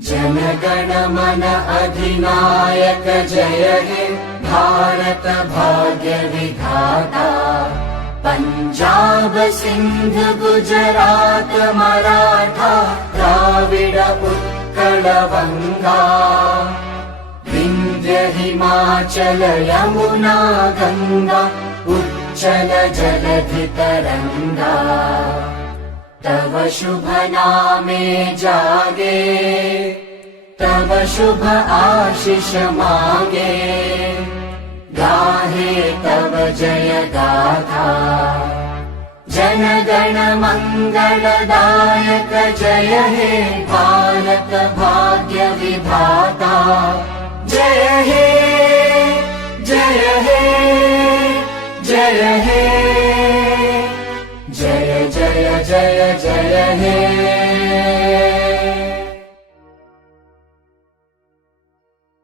जनगण मन अधिनायक जय हे भारत भाग्य विधाता। पंजाब सिंध गुजरात मराठा द्राविड उत्कल बंगा। विंध्य हिमाचल यमुना गंगा उच्चल जलधि तरंगा। तव शुभ नामे जागे तव शुभ आशीष मांगे। गाहे तव जय गाथा जन गण मंगलदायक जय हे भारत भाग्य विधाता। जय हे जय हे जय हे जय जय जय जय हे।